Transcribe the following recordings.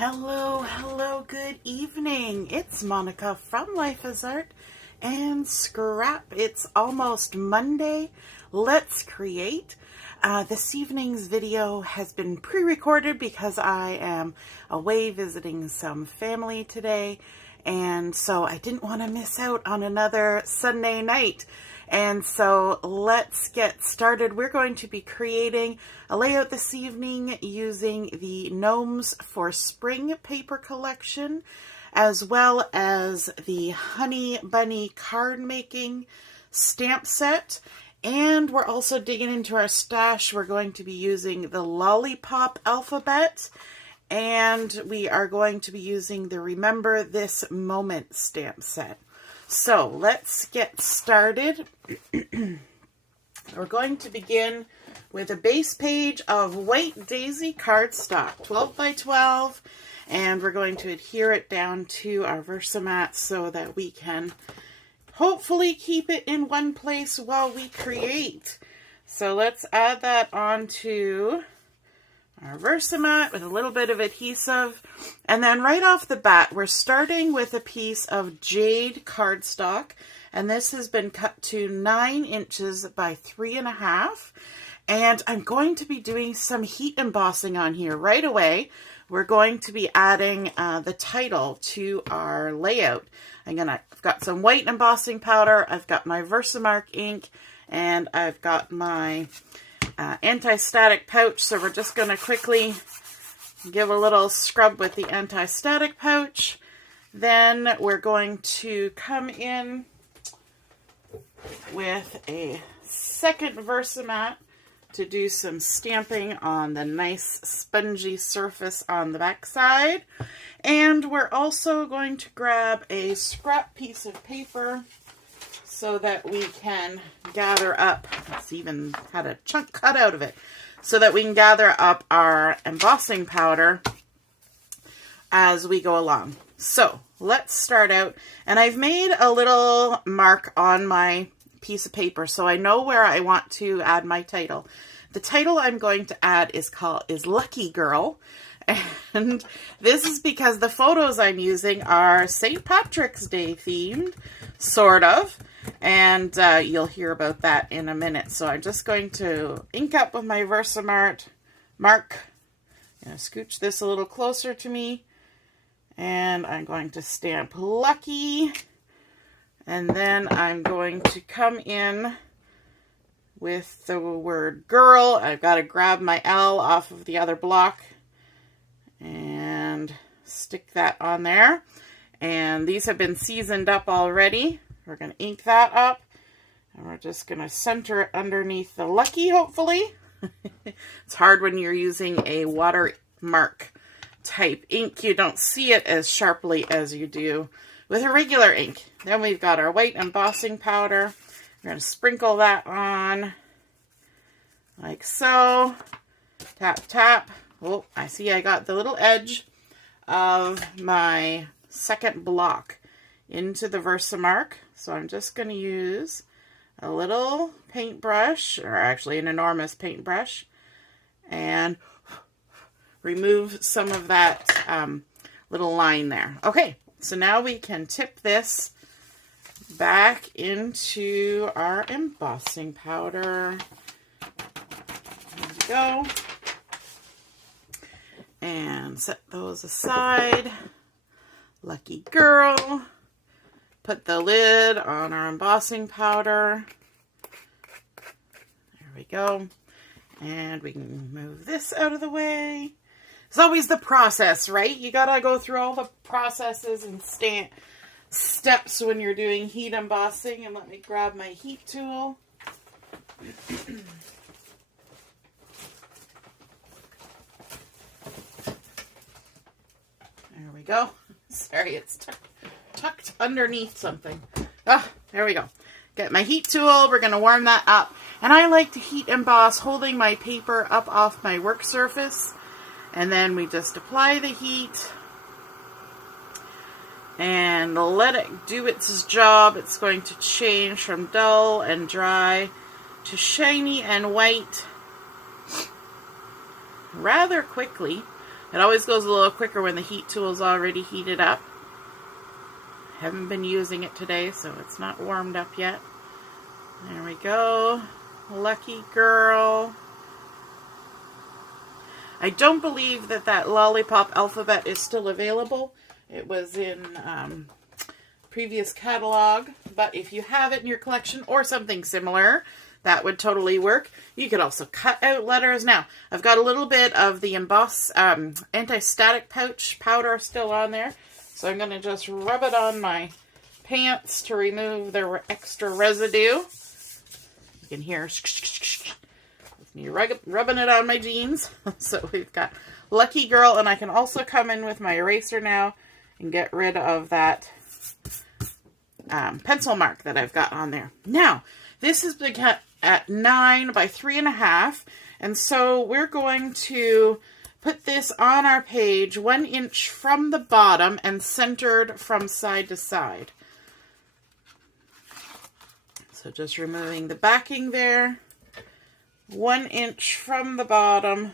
Hello, good evening. It's Monica from Life as Art and Scrap. It's almost Monday. Let's create. This evening's video has been pre-recorded because I am away visiting some family today, and so I didn't want to miss out on another Sunday night. And so let's get started. We're going to be creating a layout this evening using the Gnomes for Spring paper collection, as well as the Honey Bunny Cardmaking stamp set. And we're also digging into our stash. We're going to be using the Lollipop alphabet, and we are going to be using the Remember This Moment stamp set. So let's get started. We're going to begin with a base page of white daisy cardstock, 12 by 12, and we're going to adhere it down to our Versamat so that we can hopefully keep it in one place while we create. So let's add that onto our Versamat with a little bit of adhesive. And then right off the bat, we're starting with a piece of jade cardstock. And this has been cut to 9 inches by 3.5. And I'm going to be doing some heat embossing on here right away. We're going to be adding the title to our layout. I've got some white embossing powder. I've got my Versamark ink, and I've got my anti-static pouch. So we're just going to quickly give a little scrub with the anti-static pouch. Then we're going to come in with a second Versamat to do some stamping on the nice spongy surface on the back side. And we're also going to grab a scrap piece of paper so that we can gather up, it's even had a chunk cut out of it, so that we can gather up our embossing powder as we go along. So let's start out, and I've made a little mark on my piece of paper so I know where I want to add my title. The title I'm going to add is Lucky Girl, and this is because the photos I'm using are St. Patrick's Day themed, sort of. And you'll hear about that in a minute. So I'm just going to ink up with my Versamark. I'm going to scooch this a little closer to me. And I'm going to stamp Lucky. And then I'm going to come in with the word girl. I've got to grab my L off of the other block and stick that on there. And these have been seasoned up already. We're going to ink that up, and we're just going to center it underneath the Lucky, hopefully. It's hard when you're using a watermark type ink. You don't see it as sharply as you do with a regular ink. Then we've got our white embossing powder. We're going to sprinkle that on like so. Tap, tap. Oh, I see I got the little edge of my second block into the Versamark. So I'm just going to use a little paintbrush, or actually an enormous paintbrush, and remove some of that little line there. Okay, so now we can tip this back into our embossing powder. There we go. And set those aside. Lucky girl. Put the lid on our embossing powder. There we go. And we can move this out of the way. It's always the process, right? You gotta go through all the processes and steps when you're doing heat embossing. And let me grab my heat tool. There we go. Sorry, it's tucked underneath something. Ah, there we go. Get my heat tool. We're going to warm that up. And I like to heat emboss holding my paper up off my work surface. And then we just apply the heat and let it do its job. It's going to change from dull and dry to shiny and white rather quickly. It always goes a little quicker when the heat tool is already heated up. Haven't been using it today, so it's not warmed up yet. There we go. Lucky girl. I don't believe that that Lollipop alphabet is still available. It was in previous catalog, but if you have it in your collection or something similar, that would totally work. You could also cut out letters. Now, I've got a little bit of the emboss anti-static pouch powder still on there, so I'm going to just rub it on my pants to remove the extra residue. You can hear me rubbing it on my jeans. So we've got Lucky Girl, and I can also come in with my eraser now and get rid of that pencil mark that I've got on there. Now, this has been cut at 9 by 3.5, and so we're going to put this on our page 1 inch from the bottom and centered from side to side. So just removing the backing there, 1 inch from the bottom,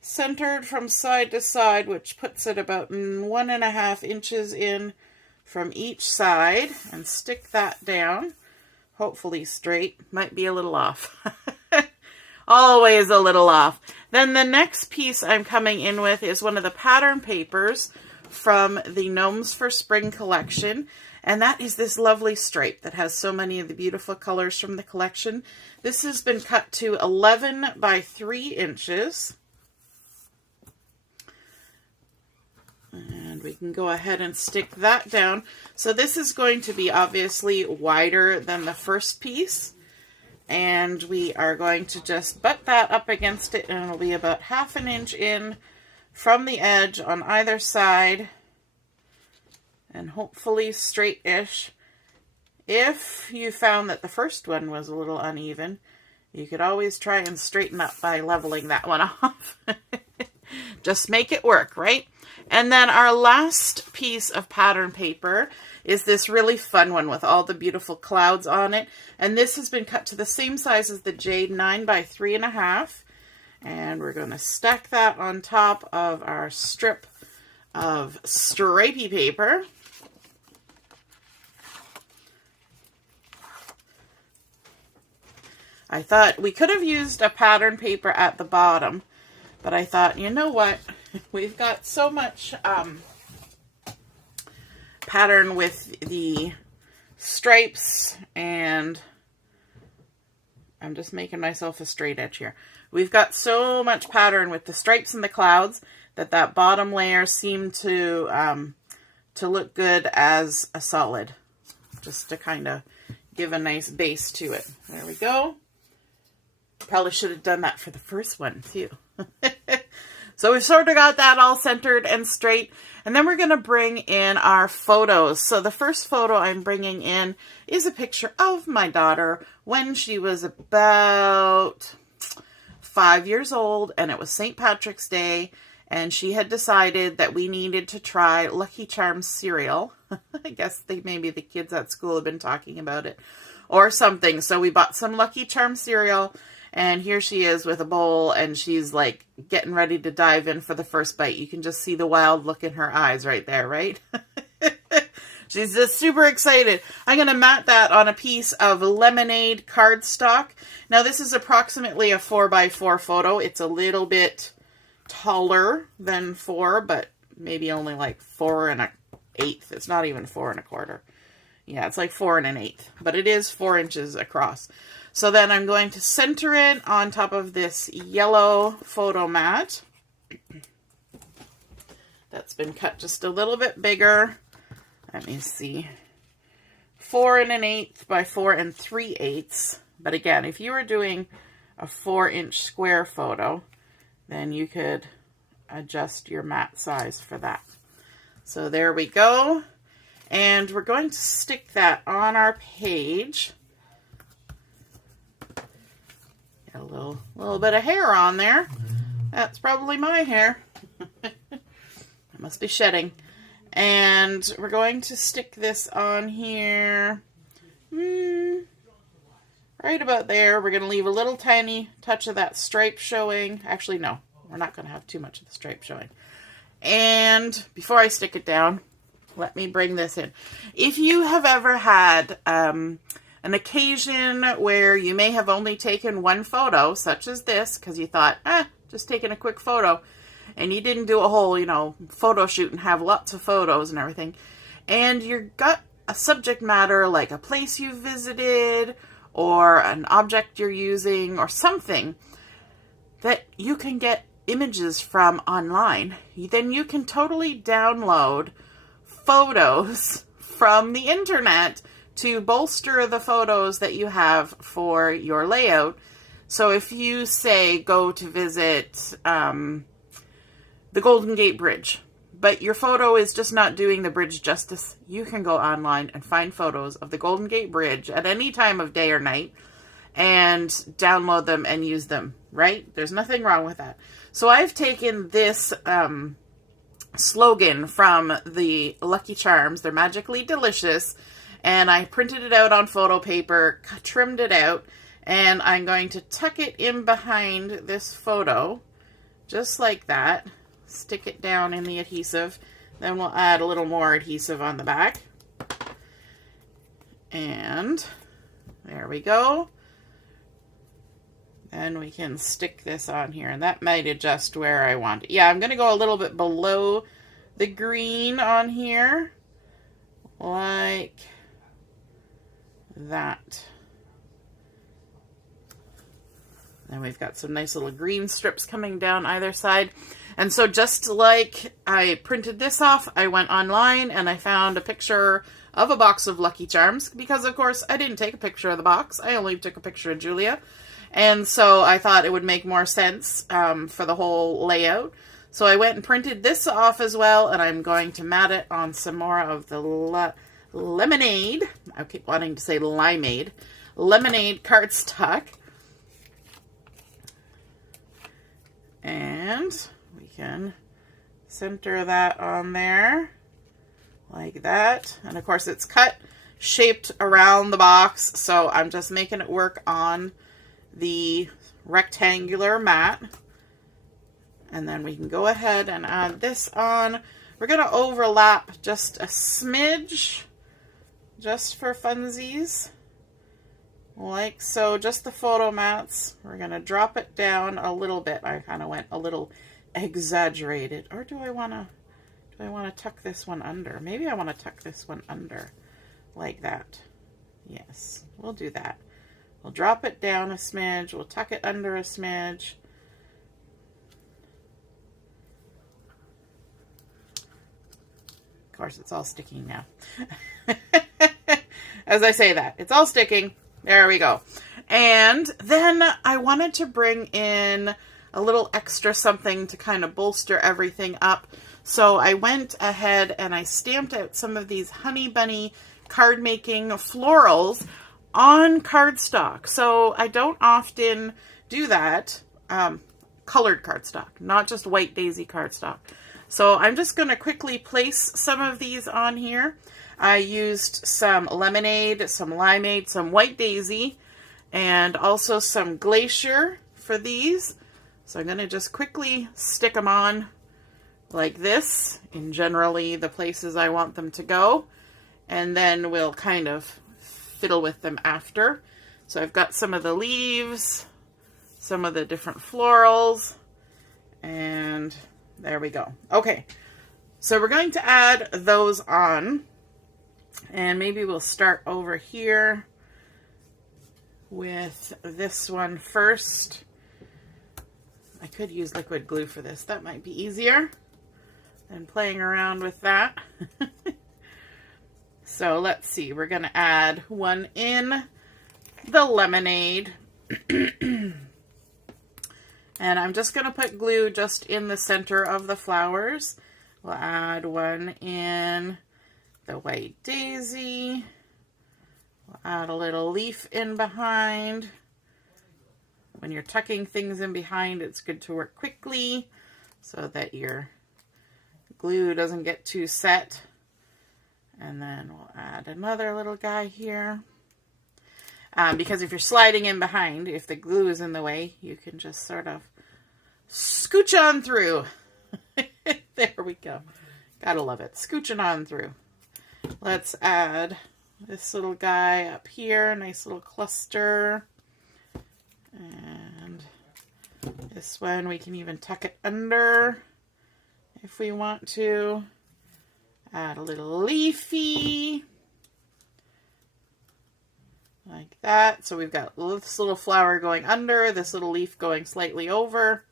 centered from side to side, which puts it about 1.5 inches in from each side, and stick that down. Hopefully straight. Might be a little off. Always a little off. Then the next piece I'm coming in with is one of the pattern papers from the Gnomes for Spring collection. And that is this lovely stripe that has so many of the beautiful colors from the collection. This has been cut to 11 by 3 inches. And we can go ahead and stick that down. So this is going to be obviously wider than the first piece. And we are going to just butt that up against it, and it'll be about 1/2 inch in from the edge on either side. And hopefully straight-ish. If you found that the first one was a little uneven, you could always try and straighten up by leveling that one off. Just make it work, right? And then our last piece of pattern paper is this really fun one with all the beautiful clouds on it. And this has been cut to the same size as the Jade, 9 by 3.5. And we're going to stack that on top of our strip of stripey paper. I thought we could have used a pattern paper at the bottom, but I thought, you know what? We've got so much pattern with the stripes, and I'm just making myself a straight edge here. We've got so much pattern with the stripes and the clouds that bottom layer seemed to look good as a solid, just to kind of give a nice base to it. There we go. Probably should have done that for the first one too. So we've sort of got that all centered and straight. And then we're going to bring in our photos. So the first photo I'm bringing in is a picture of my daughter when she was about 5 years old, and it was St. Patrick's Day, and she had decided that we needed to try Lucky Charms cereal. I guess maybe the kids at school have been talking about it or something. So we bought some Lucky Charms cereal. And here she is with a bowl, and she's like getting ready to dive in for the first bite. You can just see the wild look in her eyes right there, right? She's just super excited. I'm going to mat that on a piece of lemonade cardstock. Now this is approximately a 4x4 photo. It's a little bit taller than 4, but maybe only like 4 1/8. It's not even 4 1/4. Yeah, it's like 4 1/8, but it is 4 inches across. So then I'm going to center it on top of this yellow photo mat. That's been cut just a little bit bigger. Let me see. 4 1/8 by 4 3/8. But again, if you were doing a 4-inch square photo, then you could adjust your mat size for that. So there we go. And we're going to stick that on our page. Got a little bit of hair on there. That's probably my hair. I must be shedding. And we're going to stick this on here. Right about there. We're going to leave a little tiny touch of that stripe showing. Actually, no. We're not going to have too much of the stripe showing. And before I stick it down, let me bring this in. If you have ever had an occasion where you may have only taken one photo, such as this, because you thought, just taking a quick photo, and you didn't do a whole, photo shoot and have lots of photos and everything, and you got a subject matter like a place you visited or an object you're using or something that you can get images from online, then you can totally download photos from the internet to bolster the photos that you have for your layout. So if you say go to visit the Golden Gate Bridge, but your photo is just not doing the bridge justice, you can go online and find photos of the Golden Gate Bridge at any time of day or night and download them and use them, right? There's nothing wrong with that. So I've taken this slogan from the Lucky Charms, they're magically delicious, and I printed it out on photo paper, trimmed it out, and I'm going to tuck it in behind this photo, just like that. Stick it down in the adhesive. Then we'll add a little more adhesive on the back. And there we go. Then we can stick this on here, and that might adjust where I want it. Yeah, I'm going to go a little bit below the green on here, like that. Then we've got some nice little green strips coming down either side. And so just like I printed this off, I went online and I found a picture of a box of Lucky Charms, because of course I didn't take a picture of the box. I only took a picture of Julia. And so I thought it would make more sense for the whole layout. So I went and printed this off as well, and I'm going to mat it on some more of the lemonade. I keep wanting to say limeade. Lemonade cardstock. And we can center that on there like that. And of course it's cut, shaped around the box, so I'm just making it work on the rectangular mat. And then we can go ahead and add this on. We're going to overlap just a smidge, just for funsies. Like so, just the photo mats. We're going to drop it down a little bit. I kind of went a little exaggerated. Or do I want to tuck this one under? Maybe I want to tuck this one under like that. Yes, we'll do that. We'll drop it down a smidge. We'll tuck it under a smidge. Of course, it's all sticking now. As I say that, it's all sticking. There we go. And then I wanted to bring in a little extra something to kind of bolster everything up. So I went ahead and I stamped out some of these Honey Bunny Cardmaking florals on cardstock. So I don't often do that. Colored cardstock, not just white daisy cardstock. So I'm just going to quickly place some of these on here. I used some lemonade, some limeade, some white daisy, and also some glacier for these. So I'm going to just quickly stick them on like this in generally the places I want them to go. And then we'll kind of fiddle with them after. So I've got some of the leaves, some of the different florals, and there we go. Okay, so we're going to add those on. And maybe we'll start over here with this one first. I could use liquid glue for this. That might be easier than playing around with that. So let's see. We're going to add one in the lemonade. And I'm just going to put glue just in the center of the flowers. We'll add one in the white daisy. We'll add a little leaf in behind. When you're tucking things in behind, it's good to work quickly so that your glue doesn't get too set. And then we'll add another little guy here. Because if you're sliding in behind, if the glue is in the way, you can just sort of scooch on through. There we go. Gotta love it. Scooching on through. Let's add this little guy up here. Nice little cluster. And this one, we can even tuck it under if we want to. Add a little leafy. Like that. So we've got this little flower going under, this little leaf going slightly over.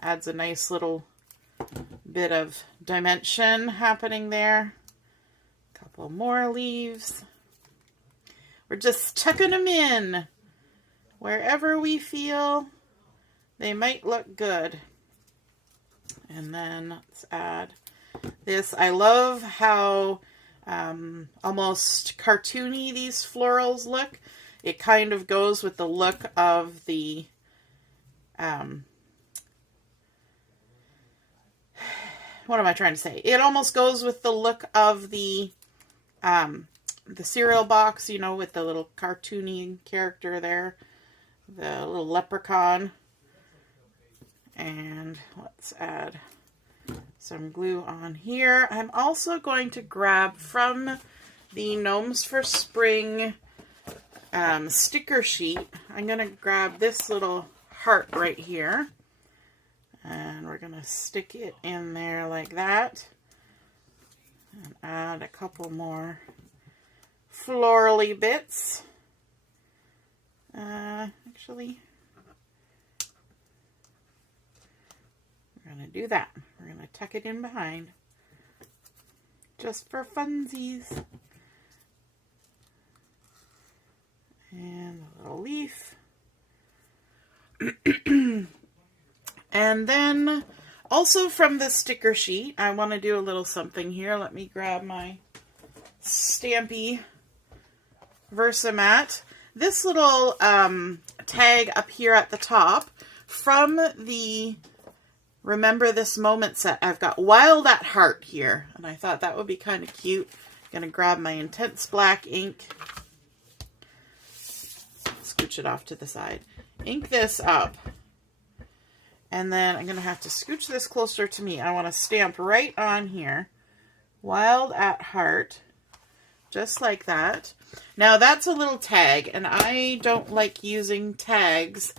Adds a nice little bit of dimension happening there. A couple more leaves. We're just tucking them in wherever we feel they might look good. And then let's add this. I love how almost cartoony these florals look. It kind of goes with the look of the what am I trying to say? It almost goes with the look of the cereal box, you know, with the little cartoony character there, the little leprechaun. And let's add some glue on here. I'm also going to grab from the Gnomes for Spring sticker sheet. I'm going to grab this little heart right here. And we're going to stick it in there like that. And add a couple more florally bits. Actually, we're going to do that. We're going to tuck it in behind. Just for funsies. And a little leaf. And then also from the sticker sheet, I want to do a little something here. Let me grab my Stampy Versamat. This little tag up here at the top from the Remember This Moment set, I've got Wild at Heart here. And I thought that would be kind of cute. I'm going to grab my Intense Black ink. Scooch it off to the side. Ink this up. And then I'm going to have to scooch this closer to me. I want to stamp right on here. Wild at Heart. Just like that. Now that's a little tag. And I don't like using tags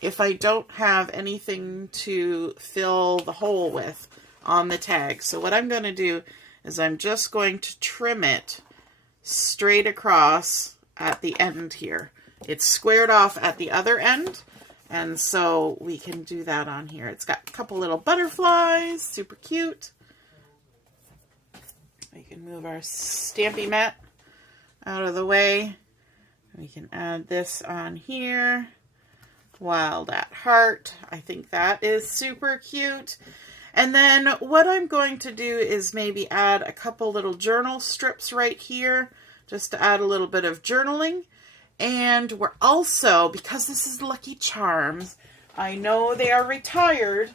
if I don't have anything to fill the hole with on the tag. So what I'm going to do is I'm just going to trim it straight across at the end here. It's squared off at the other end. And so we can do that on here. It's got a couple little butterflies, super cute. We can move our Stampy mat out of the way. We can add this on here. Wild at Heart. I think that is super cute. And then what I'm going to do is maybe add a couple little journal strips right here, just to add a little bit of journaling. And we're also, because this is Lucky Charms, I know they are retired,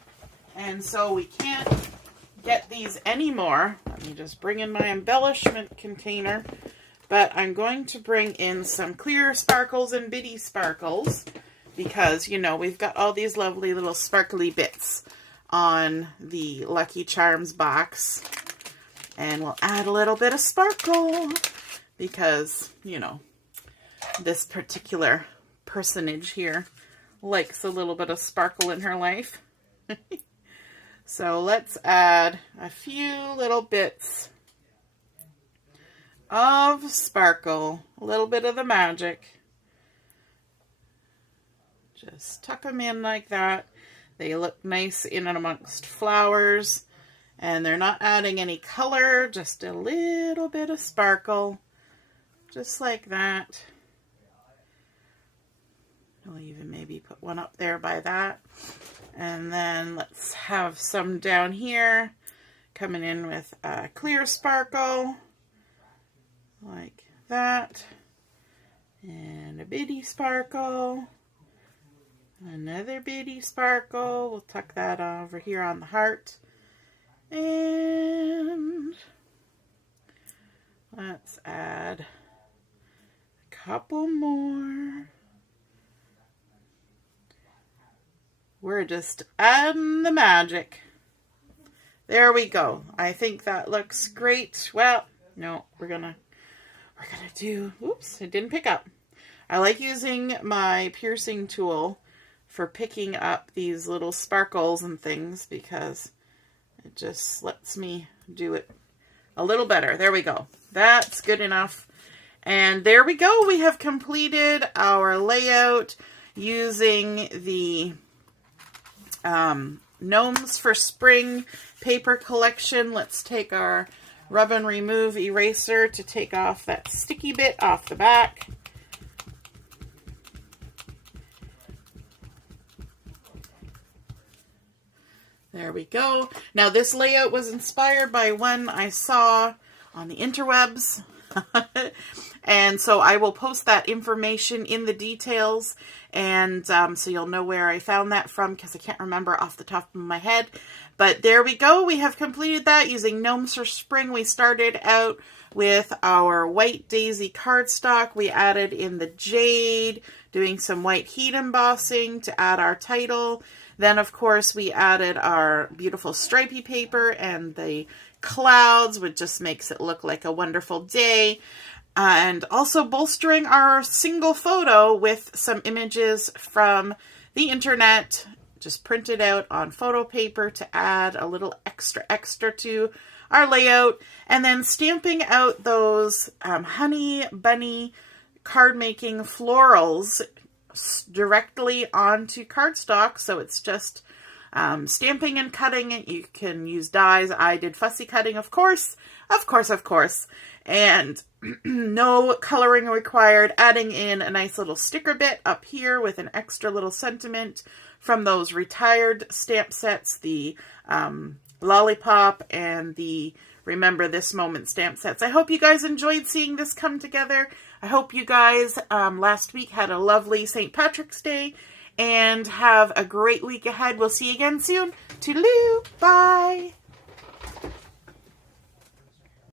and so we can't get these anymore. Let me just bring in my embellishment container. But I'm going to bring in some clear sparkles and bitty sparkles, because, you know, we've got all these lovely little sparkly bits on the Lucky Charms box. And we'll add a little bit of sparkle, because, you know, this particular personage here likes a little bit of sparkle in her life. So let's add a few little bits of sparkle, a little bit of the magic. Just tuck them in like that. They look nice in and amongst flowers, and they're not adding any color, just a little bit of sparkle, just like that. I'll even maybe put one up there by that. And then let's have some down here coming in with a clear sparkle like that. And a bitty sparkle. Another bitty sparkle. We'll tuck that over here on the heart. And let's add a couple more. We're just adding the magic. There we go. I think that looks great. Well, no, we're gonna do, oops, it didn't pick up. I like using my piercing tool for picking up these little sparkles and things because it just lets me do it a little better. There we go. That's good enough. And there we go. We have completed our layout using the Gnomes for Spring paper collection. Let's take our rub and remove eraser to take off that sticky bit off the back. There we go. Now this layout was inspired by one I saw on the interwebs. And so I will post that information in the details, and so you'll know where I found that from because I can't remember off the top of my head. But there we go. We have completed that using Gnomes for Spring. We started out with our white daisy cardstock. We added in the jade, doing some white heat embossing to add our title. Then, of course, we added our beautiful stripy paper and the clouds, which just makes it look like a wonderful day. And also bolstering our single photo with some images from the internet, just printed out on photo paper to add a little extra to our layout. And then stamping out those Honey Bunny Cardmaking florals directly onto cardstock. So it's just stamping and cutting it. You can use dies. I did fussy cutting, of course. And no coloring required. Adding in a nice little sticker bit up here with an extra little sentiment from those retired stamp sets, the Lollipop and the Remember This Moment stamp sets. I hope you guys enjoyed seeing this come together. I hope you guys last week had a lovely St. Patrick's Day and have a great week ahead. We'll see you again soon. Toodaloo. Bye.